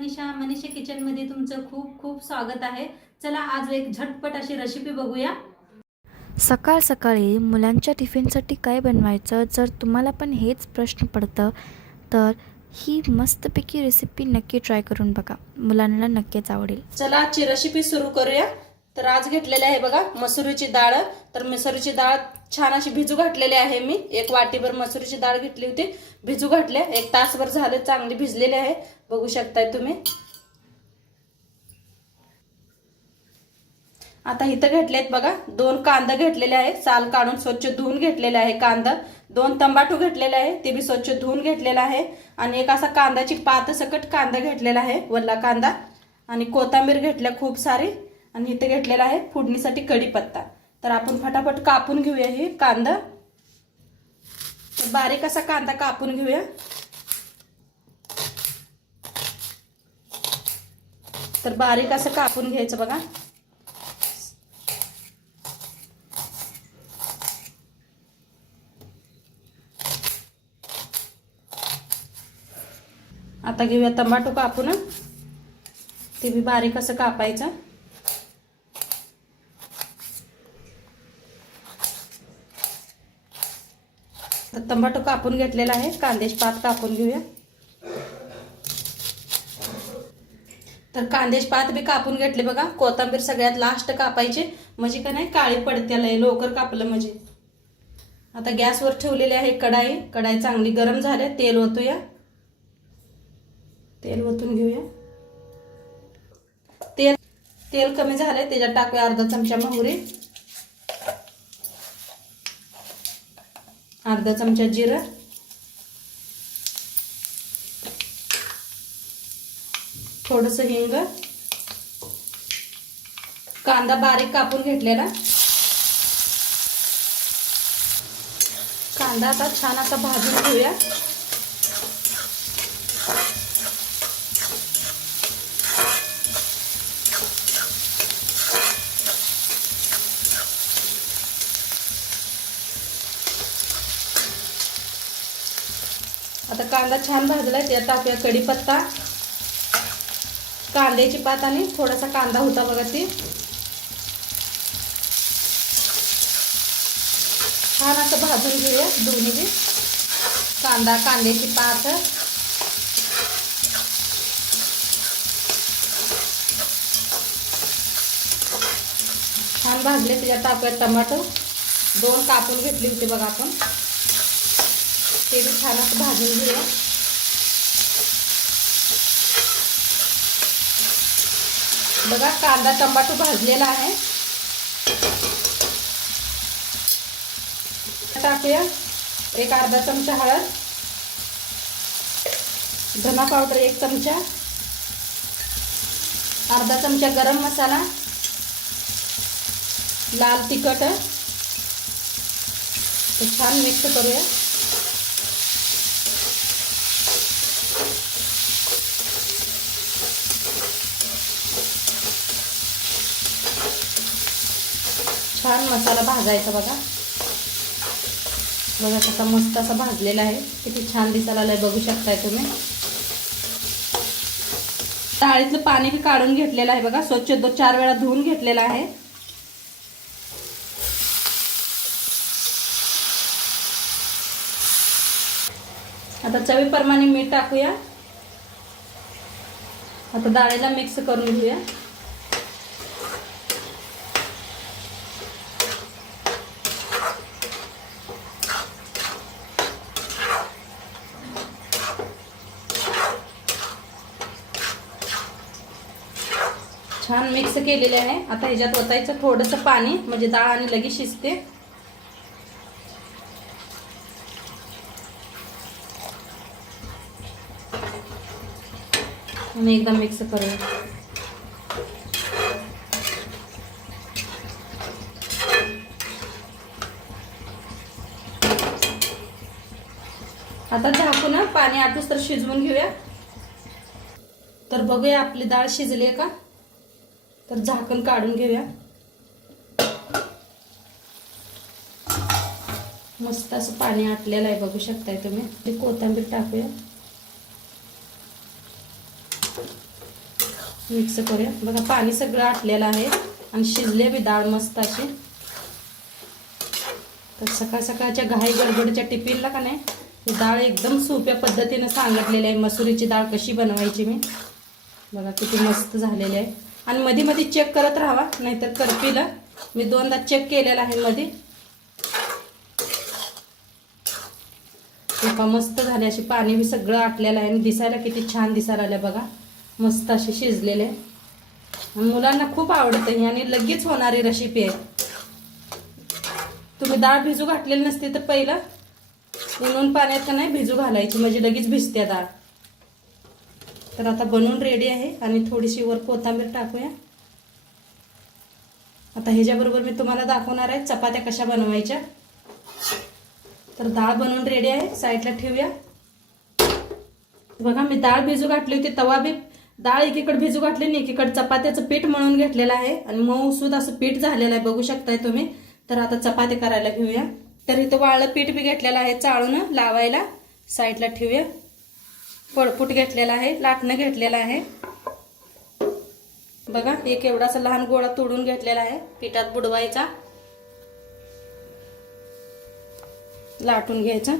Manisha kitchen मध्ये तुमचं खूप खूप स्वागत आहे। चला आज एक झटपट अशी रेसिपी बघूया। सकाळ सकाळी मुलांच्या टिफिनसाठी काय बनवायचं, जर तुम्हाला पण हेच प्रश्न पडतं तर ही मस्तपैकी रेसिपी नक्की ट्राय करून बघा, मुलांना नक्कीच आवडेल। चला आजची रेसिपी सुरू करूया। तर आज घेतलेले आहे बघा मसुरीची डाळ। तर मसुरीची डाळ छान अशी भिजू घातलेली आहे। मी एक वाटीभर मसुरीची डाळ घेतली होती, भिजू घातले, एक तासभर झाले, चांगली भिजलेली आहे, बघू शकताय तुम्ही। आता इथं घेतलेत बघा 2 कांदा घेतलेले आहे, साल काढून स्वच्छ धुवून घेतलेले आहे कांदा। 2 तंबाटू घेतलेले आहे, ते बी स्वच्छ धुवून घेतलेला आहे। आणि एक असा कांद्याची पात सकट कांदा घेतलेला आहे, वल्ला कांदा। आणि कोथिंबीर घेतल्या खूप सारी। आणि इथे घेतलेला आहे फोडणीसाठी कढीपत्ता। तर आपण फटाफट कापून घेऊया हे कांदा। बारीक असा कांदा कापून घेऊया। तर बारीक असं कापून घ्यायचं बघा। आता घेऊया टमाटो कापून, ते बी बारीक असं कापायचं। तर टमाटो कापून घेतलेला आहे, कांद्याची पात कापून घेऊया। तर कांद्याची पात बी कापून घेतली बघा। कोथिंबीर सगळ्यात लास्ट कापायची, म्हणजे का नाही काळी पडते, लय लवकर कापलं म्हणजे। आता गॅसवर ठेवलेली आहे कढाई। कढाई चांगली गरम झाली, तेल ओतूया। तेल ओतून घेऊया। तेल कमी झाले, त्याच्यात टाकूया अर्धा चमचा मोहरी, अर्धा चमचा जिरं, थोडंसं हिंग, कांदा बारीक कापून घेतलेला। कांदा आता छान असा भाजून घेऊया। आता कांदा छान भाजलाय, त्यात टाकूया कढीपत्ता, कांद्याची पात आणि थोडासा कांदा होता बघा, ती छान असं भाजून घेऊया दोन्ही बी, कांदा कांद्याची पात। छान भाजले, त्याच्यात टाकूया टमाटो, 2 कापून घेतली होती बघा आपण, ते बी छान असं भाजून घेऊया। बघा कांदा टमाटो भाजलेला आहे। टाकूया एक अर्धा चमचा हळद, धना पावडर 1 चमचा, अर्धा चमचा गरम मसाला, लाल तिखट। तर छान मिक्स करूया। छान मसाला भाजायचा बघा। बघा कसा मस्त असा भाजलेला आहे, किती छान दिसायला आलाय, बघू शकताय तुम्ही। डाळीतलं पाणी बी काढून घेतलेलं आहे बघा, स्वच्छ 4 वेळा धुवून घेतलेला आहे। आता चवीप्रमाणे मीठ टाकूया। आता डाळीला मिक्स करून घेऊया। छान मिक्स केलेले आहे। आता ह्याच्यात ओतायचं थोडंसं पाणी, म्हणजे डाळ आणि लगेच शिजते। आणि एकदा मिक्स करूया। आता झाकून पाणी आटूस तर शिजवून घेऊया। तर बघूया आपली डाळ शिजली आहे का। तर झाकण काढून घेऊया। मस्त असं पाणी आटलेलं आहे, बघू शकताय तुम्ही। कोथिंबीर टाकूया। मिक्स करूया. बघा पाणी सगळं आटलेलं आहे आणि शिजले बी डाळ मस्त अशी. तर सकाळ सकाळच्या घाई गडबडच्या टिफिनला का नाही ही डाळ एकदम सोप्या पद्धतीनं सांगितलेली आहे. मसुरीची डाळ कशी बनवायची मी. बघा किती मस्त झालेली आहे. आणि मध्ये मध्ये चेक करत राहावा, नाहीतर करपीला. मी 2दा चेक केलेला आहे मध्ये. हे मस्त झाले. अशी पाणी बी सगळं आटलेलं आहे आणि दिसायला किती छान दिसायला आलं बघा. मस्त असे शिजलेले. मुलांना खूप आवडतं ही आणि लगेच होणारी रेसिपी आहे. तुम्ही डाळ भिजू घातलेली नसते तर पहिला ऊन पाण्यात का नाही भिजू घालायची, म्हणजे लगेच भिजते डाळ. तर आता बनवून रेडी आहे आणि थोडीशी वर कोथिंबीर टाकूया. आता ह्याच्याबरोबर मी तुम्हाला दाखवणार आहे चपात्या कशा बनवायच्या. तर डाळ बनवून रेडी आहे, साईडला ठेवूया. बघा मी डाळ भिजू घातली होती. तवा बी डाळ एकीकडे भिजू घातली आणि एकीकडे चपात्याचं पीठ मळून घेतलेलं आहे आणि मऊसूद असं पीठ झालेलं आहे, बघू शकताय तुम्ही. तर आता चपाती करायला घेऊया. तर इथं वाळलं पीठ बी घेतलेलं आहे चाळून लावायला, साईडला ठेवूया. पळपूट घेतलेला आहे, लाटणं घेतलेलं आहे. बघा एक एवढासा लहान गोळा तोडून घेतलेला आहे, पिठात बुडवायचा, लाटून घ्यायचा.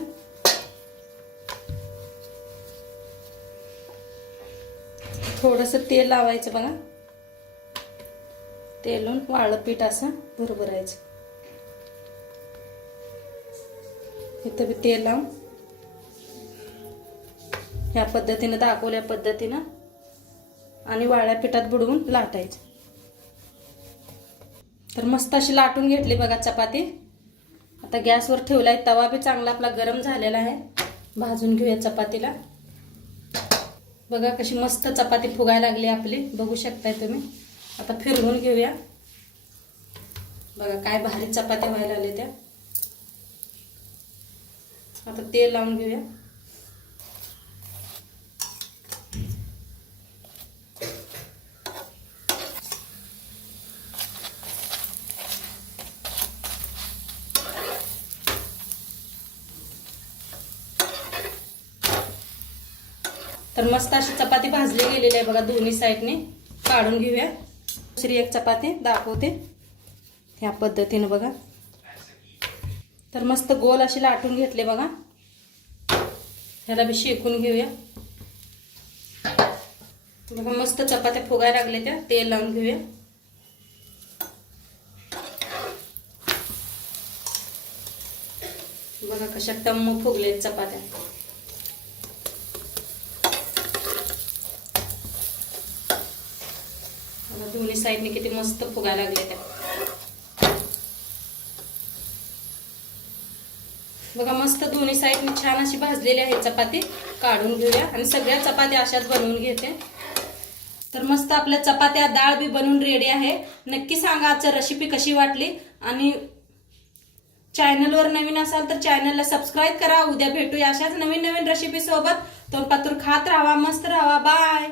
थोडंसं तेल लावायचं बघा. तेल लावून वाळलं पीठ असं भरभरायचं. इथं बी तेल लावून ह्या पद्धतीनं दाखवल्या पद्धतीनं आणि वाळ्या पिठात बुडवून लाटायचं. तर मस्त अशी लाटून घेतली बघा चपाती. आता गॅसवर ठेवलाय. तवा बी चांगला आपला गरम झालेला आहे. भाजून घेऊया चपातीला. बघा कशी मस्त चपाती फुगायला लागली आपली, बघू शकताय तुम्ही. आता फिरवून घेऊया. बघा काय भारी चपात्या व्हायला लागल्या त्या. आता तेल लावून घेऊया. तर मस्त अशी चपाती भाजली गेलेली आहे बघा दोन्ही साईडने. काढून घेऊया. दुसरी एक चपाती दाखवते ह्या पद्धतीने बघा. तर मस्त गोल अशी लाटून घेतले बघा. ह्याला बी शेकून घेऊया. बघा मस्त चपात्या फुगायला लागल्या त्या. तेल लावून घेऊया. बघा कशा टम्म फुगलेत चपात्या. दोन्ही साईडने किती मस्त फुगायला लागले त्या. बघा मस्त दोन्ही साईडने छान अशी भाजलेली आहे चपाती. काढून घेऊया आणि सगळ्या चपात्या अशाच बनवून घेते. तर मस्त आपल्या चपात्या डाळ बी बनवून रेडी आहे. नक्की सांगा आजची रेसिपी कशी वाटली आणि चॅनलवर नवीन असाल तर चॅनलला सबस्क्राईब करा. उद्या भेटूया अशाच नवीन नवीन रेसिपी सोबत. तो पातूर खात राहा, मस्त राहा. बाय.